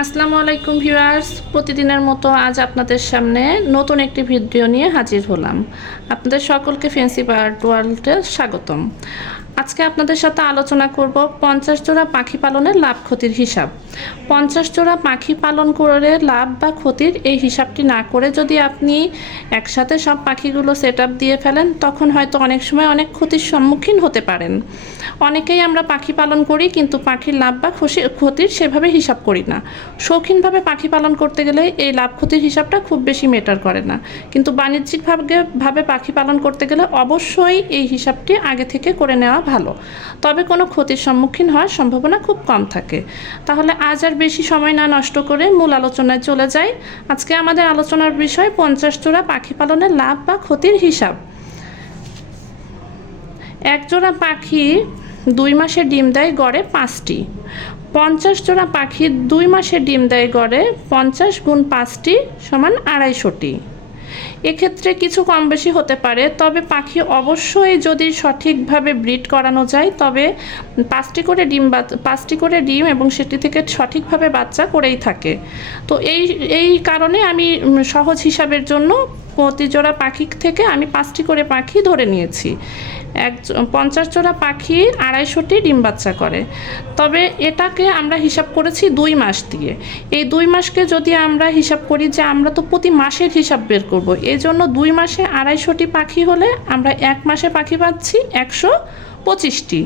আসসালামু আলাইকুম ভিউয়ার্স, প্রতিদিনের মতো আজ আপনাদের সামনে নতুন একটি ভিডিও নিয়ে হাজির হলাম। আপনাদের সকলকে ফ্যান্সি বার্ড ওয়ার্ল্ডে স্বাগতম। আজকে আপনাদের সাথে আলোচনা করব 50 জোড়া পাখি পালনের লাভ ক্ষতির হিসাব। 50 জোড়া পাখি পালন করে লাভ বা ক্ষতির এই হিসাবটি না করে যদি আপনি একসাথে সব পাখিগুলো সেট আপ দিয়ে ফেলেন, তখন হয়তো অনেক সময় অনেক ক্ষতির সম্মুখীন হতে পারেন। অনেকেই আমরা পাখি পালন করি, কিন্তু পাখির লাভ বা ক্ষতির সেভাবে হিসাব করি না। শৌখিনভাবে পাখি পালন করতে গেলে এই লাভ ক্ষতির হিসাবটা খুব বেশি ম্যাটার করে না, কিন্তু বাণিজ্যিকভাবে পাখি পালন করতে গেলে অবশ্যই এই হিসাবটি আগে থেকে করে নেওয়া ভালো, তবে কোনো ক্ষতির সম্মুখীন হওয়ার সম্ভাবনা খুব কম থাকে। তাহলে আজ আর বেশি সময় না নষ্ট করে মূল আলোচনায় চলে যাই। আজকে আমাদের আলোচনার বিষয় 50 জোড়া পাখি পালনের লাভ বা ক্ষতির হিসাব। এক জোড়া পাখি 2 মাসে ডিম দেয় গড়ে 5টি। 50 জোড়া পাখি 2 মাসে ডিম দেয় গড়ে 50 গুণ 5টি সমান 250টি। এক্ষেত্রে কিছু কম বেশি হতে পারে, তবে পাখি অবশ্যই যদি সঠিকভাবে ব্রিড করানো যায়, তবে 5টি করে ডিম এবং সেটি থেকে সঠিকভাবে বাচ্চা করেই থাকে। তো এই কারণে আমি সহজ হিসাবের জন্য প্রতি জোড়া পাখি থেকে আমি 5টি করে পাখি ধরে নিয়েছি। 50 জোড়া পাখি 250টি ডিম বাচ্চা করে। তবে এটাকে আমরা হিসাব করেছি 2 মাস দিয়ে। এই 2 মাসকে যদি আমরা হিসাব করি যে আমরা তো প্রতি মাসের হিসাব বের করব, এই জন্য 2 মাসে 250টি পাখি হলে আমরা 1 মাসে পাখি পাচ্ছি 125টি।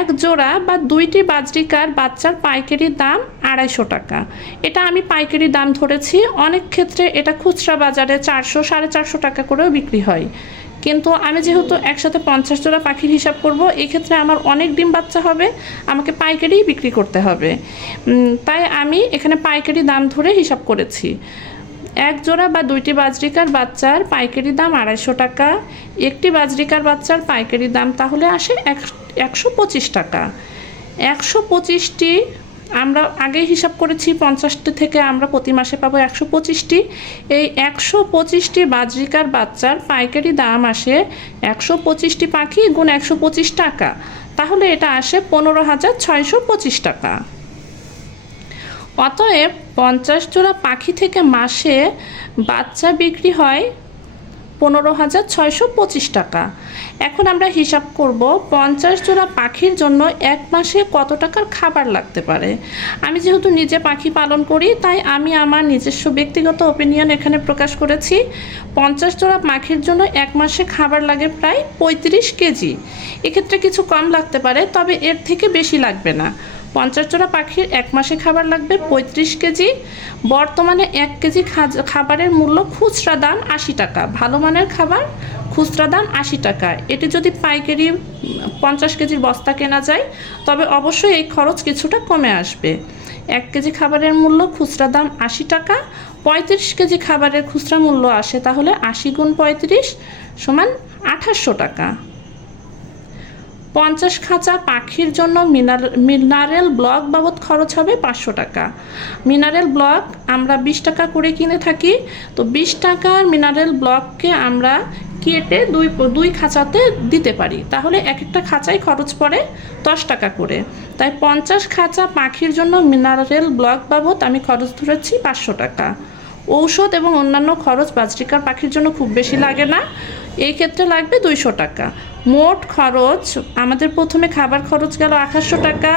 এক জোড়া বা 2টি বাজরিকার বাচ্চার পাইকারি দাম 250 টাকা। এটা আমি পাইকারি দাম ধরেছি। অনেক ক্ষেত্রে এটা খুচরা বাজারে 400 450 টাকা করেও বিক্রি হয়, কিন্তু আমি যেহেতু একসাথে 50 জোড়া পাখির হিসাব করব, এই ক্ষেত্রে আমার অনেক ডিম বাচ্চা হবে, আমাকে পাইকারি বিক্রি করতে হবে। তাই আমি এখানে পাইকারি দাম ধরে হিসাব করেছি। এক জোড়া বা 2টি বাজরিকার বাচ্চার পাইকারি দাম 250 টাকা। একটি বাজরিকার বাচ্চার পাইকারি দাম তাহলে আসে 125 টাকা। 125টি আমরা আগেই হিসাব করেছি, 50টি থেকে আমরা প্রতি মাসে পাবো 125টি। এই 125টি বাজরিকার বাচ্চার পাইকারি দাম আসে 125টি পাখি গুণ 125 টাকা, তাহলে এটা আসে 15,625 টাকা। অতএব 50 জোড়া পাখি থেকে মাসে বাচ্চা বিক্রি হয় 15,625 টাকা। এখন আমরা হিসাব করব 50 জোড়া পাখির জন্য 1 মাসে কত টাকার খাবার লাগতে পারে। আমি যেহেতু নিজে পাখি পালন করি, তাই আমি আমার নিজস্ব ব্যক্তিগত ওপিনিয়ন এখানে প্রকাশ করেছি। 50 জোড়া পাখির জন্য 1 মাসে খাবার লাগে প্রায় 35 কেজি। এক্ষেত্রে কিছু কম লাগতে পারে, তবে এর থেকে বেশি লাগবে না। 50 জোড়া পাখির 1 মাসে খাবার লাগবে 35 কেজি। বর্তমানে 1 কেজি খাবারের মূল্য খুচরা দাম 80 টাকা। ভালো মানের খাবার খুচরা দাম 80 টাকা। এটি যদি পাইকারি 50 কেজির বস্তা কেনা যায়, তবে অবশ্যই এই খরচ কিছুটা কমে আসবে। 1 কেজি খাবারের মূল্য খুচরা দাম 80 টাকা। 35 কেজি খাবারের খুচরা মূল্য আসে তাহলে 80 গুণ 35 সমান 2800 টাকা। 50 খাঁচা পাখির জন্য মিনারেল ব্লক বাবদ খরচ হবে 500 টাকা। মিনারেল ব্লক আমরা 20 টাকা করে কিনে থাকি। তো 20 টাকার মিনারেল ব্লককে আমরা কেটে দুই খাঁচাতে দিতে পারি, তাহলে এক একটা খাঁচায় খরচ পড়ে 10 টাকা করে। তাই 50 খাঁচা পাখির জন্য মিনারেল ব্লক বাবদ আমি খরচ ধরেছি 500 টাকা। ঔষধ এবং অন্যান্য খরচ বাজরিকার পাখির জন্য খুব বেশি লাগে না, এই ক্ষেত্রে লাগবে 200 টাকা। মোট খরচ আমাদের প্রথমে খাবার খরচ গেল 2800 টাকা,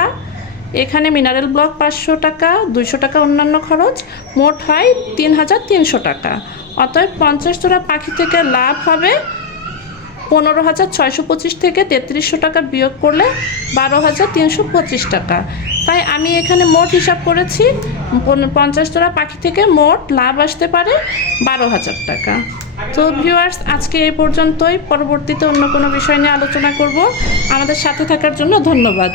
এখানে মিনারেল ব্লক 500 টাকা, 200 টাকা অন্যান্য খরচ, মোট হয় 3300 টাকা। অতএব 50 জোড়া পাখি থেকে লাভ হবে 15,625 থেকে 3300 টাকা বিয়োগ করলে 12,325 টাকা। তাই আমি এখানে মোট হিসাব করেছি 50 জোড়া পাখি থেকে মোট লাভ আসতে পারে 12,000 টাকা। তো ভিউয়ার্স, আজকে এই পর্যন্তই। পরবর্তীতে অন্য কোনো বিষয় নিয়ে আলোচনা করব। আমাদের সাথে থাকার জন্য ধন্যবাদ।